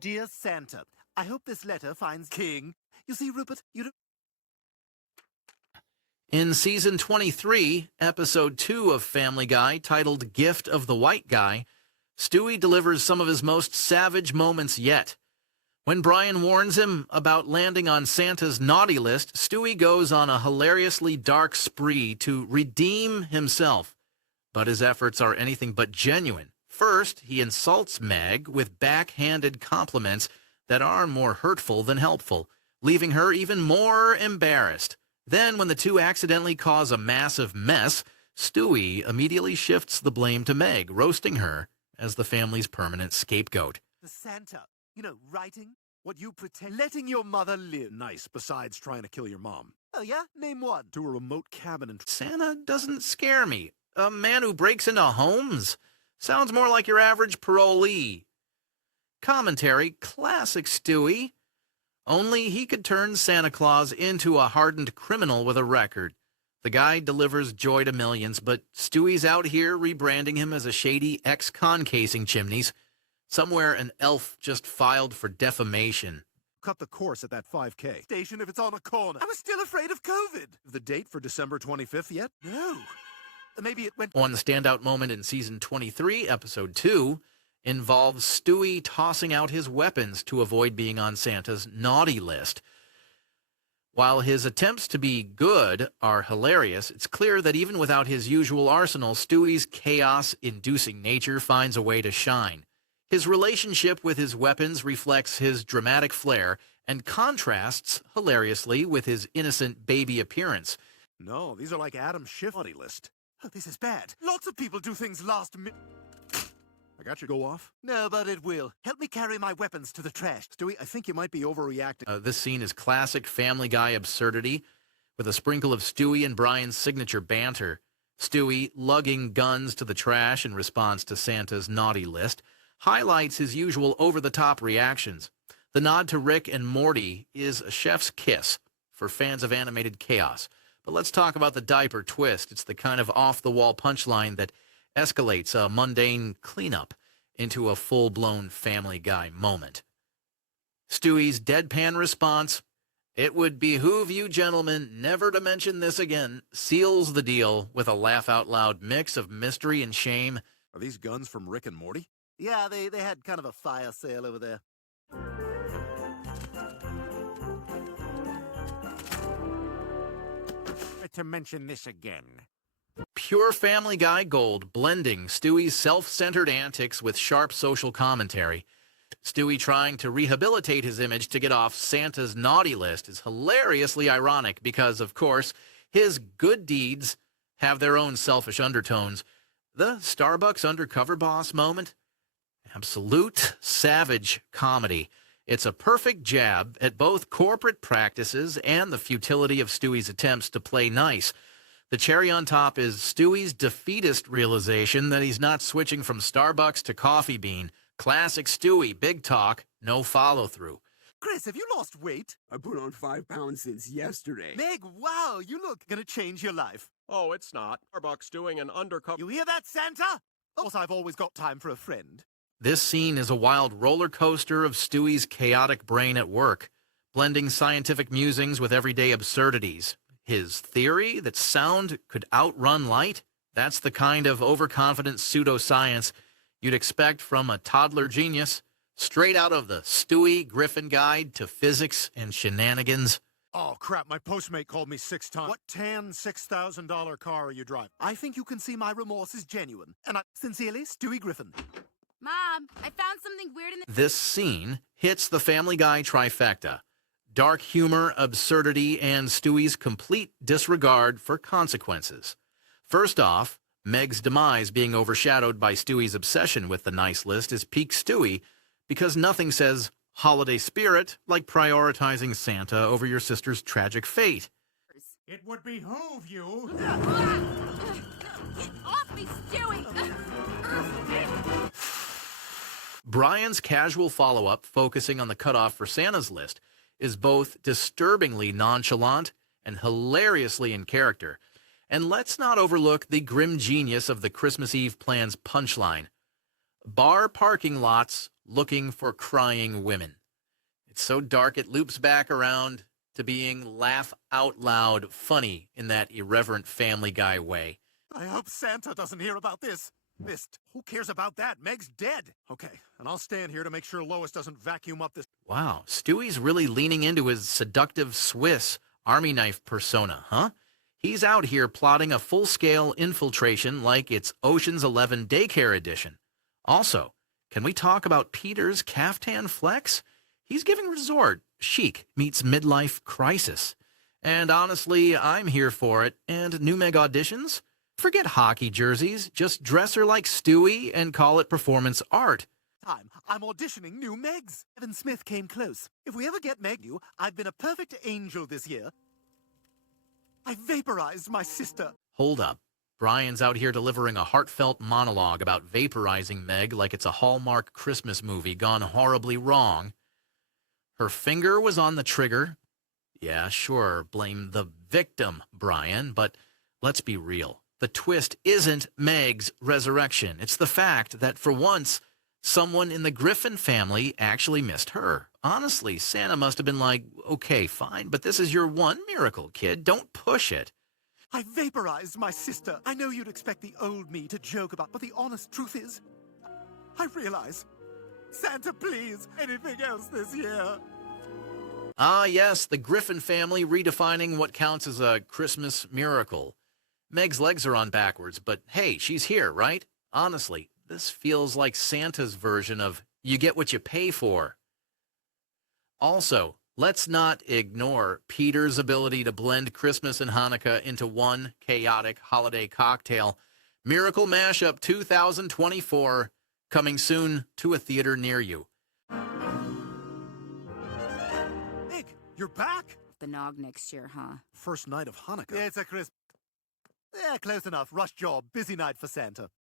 Dear Santa, I hope this letter finds King. You see, Rupert, you don't... In Season 23, Episode 2 of Family Guy, titled Gift of the White Guy, Stewie delivers some of his most savage moments yet. When Brian warns him about landing on Santa's naughty list, Stewie goes on a hilariously dark spree to redeem himself. But his efforts are anything but genuine. First, he insults Meg with backhanded compliments that are more hurtful than helpful, leaving her even more embarrassed. Then, when the two accidentally cause a massive mess, Stewie immediately shifts the blame to Meg, roasting her as the family's permanent scapegoat. The Santa, you know, writing what you pretend, letting your mother live. Nice, besides trying to kill your mom. Oh yeah? Name one. To a remote cabin in... Santa doesn't scare me. A man who breaks into homes? Sounds more like your average parolee. Commentary, classic Stewie. Only he could turn Santa Claus into a hardened criminal with a record. The guy delivers joy to millions, but Stewie's out here rebranding him as a shady ex-con casing chimneys. Somewhere an elf just filed for defamation. Cut the course at that 5K. Station if it's on a corner. I was still afraid of COVID. The date for December 25th yet? No. Maybe it went... One standout moment in Season 23, Episode 2, involves Stewie tossing out his weapons to avoid being on Santa's naughty list. While his attempts to be good are hilarious, it's clear that even without his usual arsenal, Stewie's chaos-inducing nature finds a way to shine. His relationship with his weapons reflects his dramatic flair and contrasts hilariously with his innocent baby appearance. No, these are like Adam Schiff's naughty list. Oh, this is bad. Lots of people do things last minute. I got you. Go off? No, but it will. Help me carry my weapons to the trash. Stewie, I think you might be overreacting. This scene is classic Family Guy absurdity, with a sprinkle of Stewie and Brian's signature banter. Stewie, lugging guns to the trash in response to Santa's naughty list, highlights his usual over-the-top reactions. The nod to Rick and Morty is a chef's kiss for fans of animated chaos. But let's talk about the diaper twist. It's the kind of off-the-wall punchline that escalates a mundane cleanup into a full-blown Family Guy moment. Stewie's deadpan response, "It would behoove you gentlemen never to mention this again," seals the deal with a laugh-out-loud mix of mystery and shame. Are these guns from Rick and Morty? Yeah, they had kind of a fire sale over there. To mention this again. Pure Family Guy gold, blending Stewie's self-centered antics with sharp social commentary. Stewie trying to rehabilitate his image to get off Santa's naughty list is hilariously ironic because, of course, his good deeds have their own selfish undertones. The Starbucks undercover boss moment? Absolute savage comedy. It's a perfect jab at both corporate practices and the futility of Stewie's attempts to play nice. The cherry on top is Stewie's defeatist realization that he's not switching from Starbucks to Coffee Bean. Classic Stewie, big talk, no follow-through. Chris, have you lost weight? I put on 5 pounds since yesterday. Meg, wow, you look gonna change your life. Oh, it's not. Starbucks doing an undercover... You hear that, Santa? Of course, I've always got time for a friend. This scene is a wild roller coaster of Stewie's chaotic brain at work, blending scientific musings with everyday absurdities. His theory that sound could outrun light? That's the kind of overconfident pseudoscience you'd expect from a toddler genius, straight out of the Stewie Griffin Guide to Physics and Shenanigans. Oh, crap, my postmate called me 6 times. What tan $6,000 car are you driving? I think you can see my remorse is genuine. And sincerely, Stewie Griffin. Mom, I found something weird in the... This scene hits the Family Guy trifecta. Dark humor, absurdity, and Stewie's complete disregard for consequences. First off, Meg's demise being overshadowed by Stewie's obsession with the nice list is peak Stewie, because nothing says holiday spirit like prioritizing Santa over your sister's tragic fate. It would behoove you. Get off me, Stewie! Brian's casual follow-up, focusing on the cutoff for Santa's list, is both disturbingly nonchalant and hilariously in character. And let's not overlook the grim genius of the Christmas Eve plan's punchline. Bar parking lots looking for crying women. It's so dark it loops back around to being laugh out loud funny in that irreverent Family Guy way. I hope Santa doesn't hear about this. Missed. Who cares about that? Meg's dead. Okay, and I'll stand here to make sure Lois doesn't vacuum up this. Wow, Stewie's really leaning into his seductive Swiss army knife persona, huh? He's out here plotting a full-scale infiltration like it's Ocean's 11 Daycare Edition. Also, can we talk about Peter's caftan flex? He's giving resort chic meets midlife crisis. And honestly, I'm here for it. And new Meg auditions? Forget hockey jerseys. Just dress her like Stewie and call it performance art. I'm auditioning new Megs. Evan Smith came close. If we ever get Meg new, I've been a perfect angel this year. I vaporized my sister. Hold up. Brian's out here delivering a heartfelt monologue about vaporizing Meg like it's a Hallmark Christmas movie gone horribly wrong. Her finger was on the trigger. Yeah, sure, blame the victim, Brian, but let's be real. The twist isn't Meg's resurrection. It's the fact that for once, someone in the Griffin family actually missed her. Honestly, Santa must have been like, okay, fine, but this is your one miracle, kid. Don't push it. I vaporized my sister. I know you'd expect the old me to joke about, but the honest truth is, I realize. Santa, please, anything else this year? Ah, yes, the Griffin family redefining what counts as a Christmas miracle. Meg's legs are on backwards, but hey, she's here, right? Honestly, this feels like Santa's version of you get what you pay for. Also, let's not ignore Peter's ability to blend Christmas and Hanukkah into one chaotic holiday cocktail. Miracle Mashup 2024, coming soon to a theater near you. Meg, you're back? The nog next year, huh? First night of Hanukkah. Yeah, it's a crisp. Yeah, close enough. Rush job. Busy night for Santa.